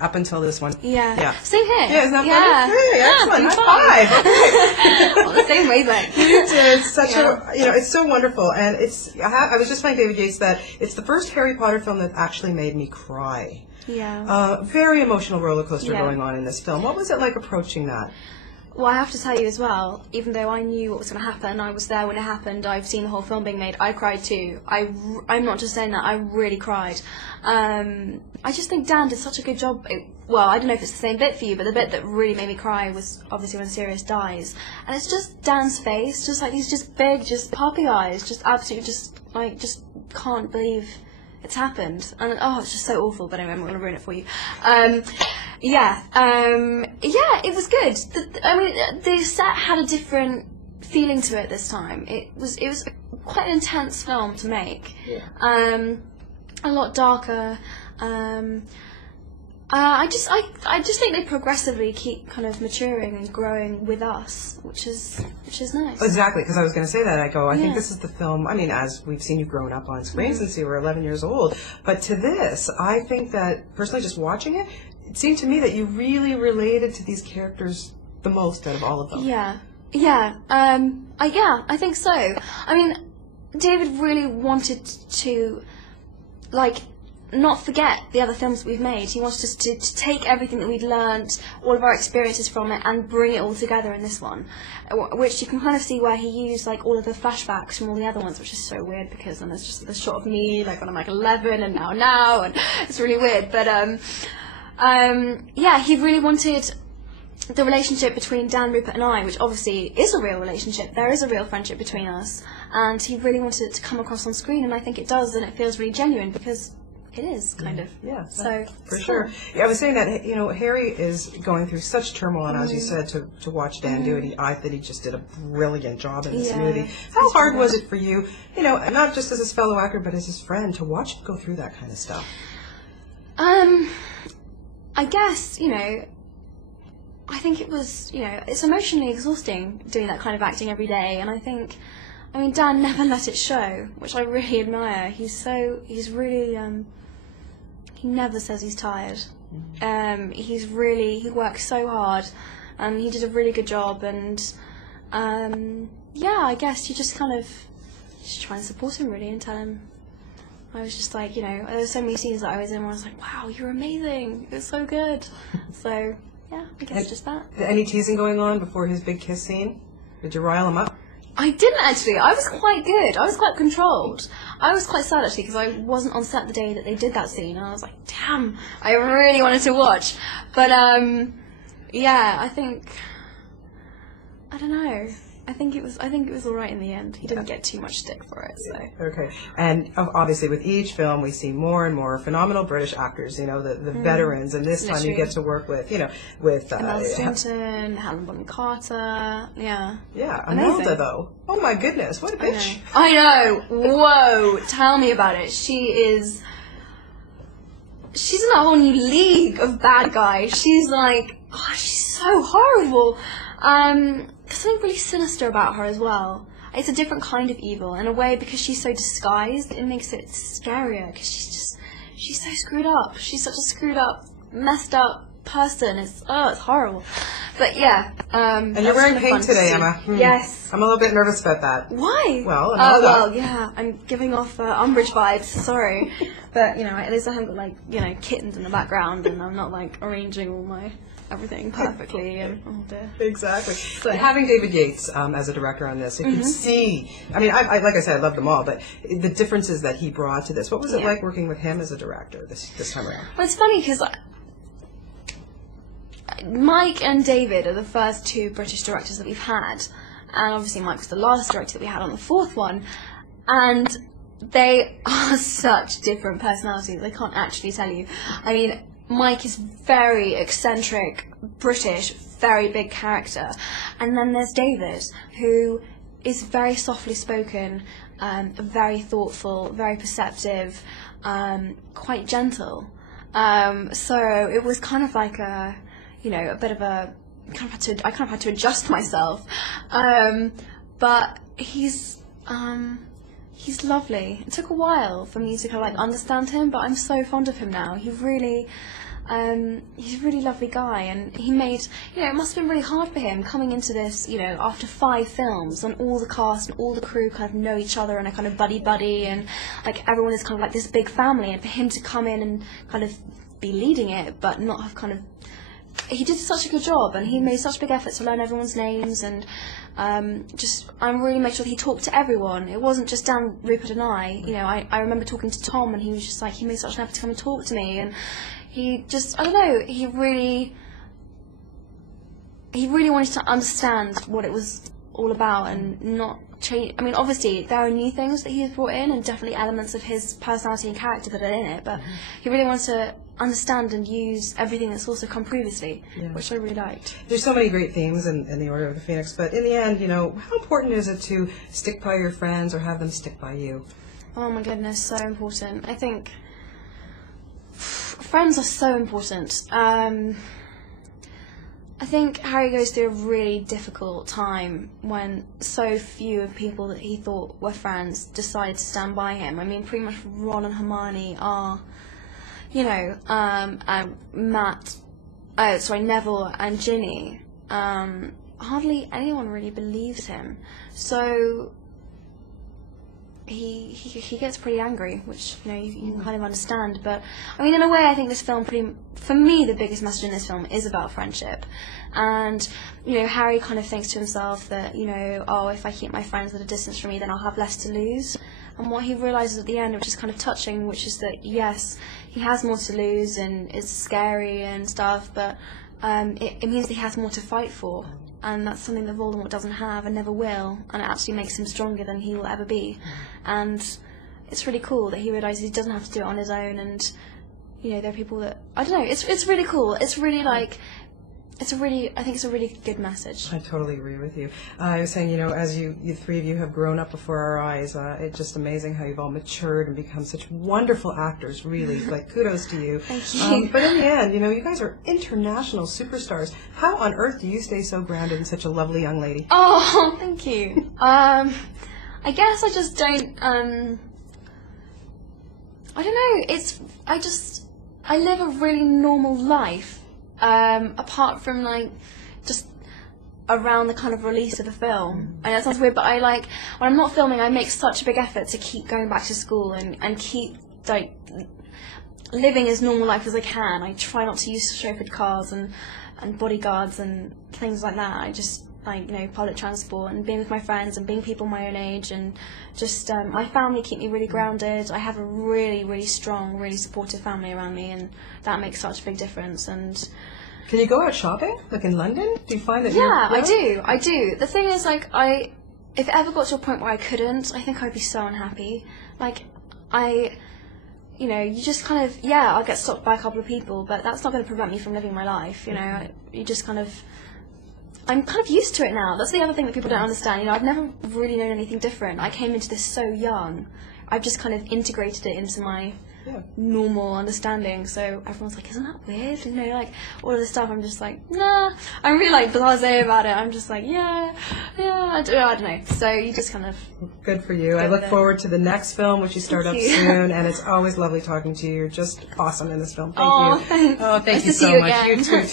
up until this one. Yeah. Same here. Yeah, isn't that funny? Hey, excellent. High five. On the same wavelength. You did such a, it's so wonderful. And I was just telling David Yates that it's the first Harry Potter film that actually made me cry. Yeah. Very emotional roller coaster going on in this film. What was it like approaching that? Well, I have to tell you as well, even though I knew what was going to happen, I was there when it happened, I've seen the whole film being made, I cried too. I'm not just saying that, I really cried. I just think Dan did such a good job. Well, I don't know if it's the same bit for you, but the bit that really made me cry was obviously when Sirius dies. And it's just Dan's face, just like these just big, just puppy eyes, just absolutely just can't believe it's happened. And it's just so awful, but anyway, I'm not going to ruin it for you. Yeah, it was good. The set had a different feeling to it this time. It was quite an intense film to make. Yeah. A lot darker. I just think they progressively keep kind of maturing and growing with us, which is nice. Exactly, because I was going to say that. I think this is the film. I mean, as we've seen you growing up on screen since you were 11 years old, but to this, I think that personally, just watching it, it seemed to me that you really related to these characters the most out of all of them. Yeah. I think so. I mean, David really wanted to, not forget the other films we've made. He wanted us to take everything that we'd learnt, all of our experiences from it, and bring it all together in this one. Which you can kind of see where he used all of the flashbacks from all the other ones, which is so weird because then there's just the shot of me when I'm 11 and now, and it's really weird. But he really wanted the relationship between Dan, Rupert and I, which obviously is a real relationship. There is a real friendship between us, and he really wanted it to come across on screen, and I think it does, and it feels really genuine because it is, kind of. Yeah, so for sure. Yeah, I was saying that, Harry is going through such turmoil, and as you said, to watch Dan do it, I thought he just did a brilliant job in this movie. How hard was it for you, not just as his fellow actor, but as his friend, to watch him go through that kind of stuff? I guess, I think it was, it's emotionally exhausting doing that kind of acting every day, and I think, Dan never let it show, which I really admire. He's really, he never says he's tired. He works so hard, and he did a really good job, and, I guess you just kind of just try and support him, really, and tell him. I was just like, there were so many scenes that I was in where I was like, wow, you're amazing, it was so good. So, yeah, I guess just that. Any teasing going on before his big kiss scene? Did you rile him up? I didn't actually. I was quite good. I was quite controlled. I was quite sad actually because I wasn't on set the day that they did that scene, and I was like, damn, I really wanted to watch. But I think, I don't know. I think it was all right in the end. He didn't get too much stick for it. So. Okay, and obviously with each film we see more and more phenomenal British actors. The veterans, and this time you get to work with Emma Stone, Helen Bonham Carter. Yeah. Yeah, Imelda though. Oh my goodness, what a bitch! I know. Whoa, tell me about it. She's in a whole new league of bad guys. She's she's so horrible. There's something really sinister about her as well. It's a different kind of evil, in a way, because she's so disguised, it makes it scarier, because she's so screwed up. She's such a screwed up, messed up person. It's horrible. But yeah. And you're wearing pink today, Emma. Yes. I'm a little bit nervous about that. Why? Well, yeah, I'm giving off Umbridge vibes, sorry. But, at least I haven't got, kittens in the background, and I'm not, arranging all my everything perfectly, and oh dear. Exactly. So having David Yates as a director on this, you can see. I mean, I like I said, I love them all, but the differences that he brought to this. What was it like working with him as a director this time around? Well, it's funny because Mike and David are the first two British directors that we've had, and obviously Mike was the last director that we had on the fourth one, and they are such different personalities. I can't actually tell you. I mean, Mike is very eccentric, British, very big character. And then there's David, who is very softly spoken, very thoughtful, very perceptive, quite gentle. So it was kind of like a bit of a, I kind of had to adjust myself. But he's lovely. It took a while for me to kind of understand him, but I'm so fond of him now. He really, He's a really lovely guy, and he made, it must have been really hard for him coming into this, after 5 films, and all the cast and all the crew kind of know each other and are kind of buddy-buddy, and like everyone is kind of like this big family, and for him to come in and kind of be leading it, but not have kind of, he did such a good job, and he made such big efforts to learn everyone's names, and I really made sure that he talked to everyone. It wasn't just Dan, Rupert and I remember talking to Tom, and he was just like, he made such an effort to come and talk to me, and he just, I don't know, he really wanted to understand what it was all about and not change. I mean, obviously, there are new things that he has brought in and definitely elements of his personality and character that are in it, but he really wanted to understand and use everything that's also come previously, which I really liked. There's so many great themes in The Order of the Phoenix, but in the end, how important is it to stick by your friends or have them stick by you? Oh my goodness, so important. I think friends are so important. I think Harry goes through a really difficult time when so few of people that he thought were friends decided to stand by him. I mean, pretty much Ron and Hermione are, Neville and Ginny. Hardly anyone really believes him. So he gets pretty angry, which you can kind of understand. But I mean, in a way, I think this film for me, the biggest message in this film is about friendship. And Harry kind of thinks to himself that oh, if I keep my friends at a distance from me, then I'll have less to lose. And what he realizes at the end, which is kind of touching, which is that yes, he has more to lose and it's scary and stuff, but it means that he has more to fight for. And that's something that Voldemort doesn't have and never will, and it actually makes him stronger than he will ever be. And it's really cool that he realises he doesn't have to do it on his own, and there are people that, I don't know, it's really cool. It's really like, I think it's a really good message. I totally agree with you. I was saying, as you 3 of you have grown up before our eyes, it's just amazing how you've all matured and become such wonderful actors, really. Like, kudos to you. Thank you. But in the end, you guys are international superstars. How on earth do you stay so grounded and such a lovely young lady? Oh, thank you. I guess I just don't, I don't know, I live a really normal life. Apart from just around the kind of release of the film. I know that sounds weird, but when I'm not filming, I make such a big effort to keep going back to school and keep living as normal life as I can. I try not to use chauffeured cars and bodyguards and things like that. I just public transport and being with my friends and being people my own age, and just my family keep me really grounded. I have a really, really strong, really supportive family around me, and that makes such a big difference. And can you go out shopping, like in London? Do you find that? I do. The thing is, if it ever got to a point where I couldn't, I think I'd be so unhappy. You just kind of, I'll get stopped by a couple of people, but that's not going to prevent me from living my life. You just kind of, I'm kind of used to it now. That's the other thing that people don't understand. I've never really known anything different. I came into this so young. I've just kind of integrated it into my normal understanding. So everyone's like, isn't that weird? All of this stuff. I'm just like, nah. I'm really blasé about it. I'm just like, yeah, I don't know. So you just kind of. Good for you. I look forward to the next film, which you start up soon, and it's always lovely talking to you. You're just awesome in this film. Thank you. Thanks. Oh, thank nice you to so see you much. again. You too.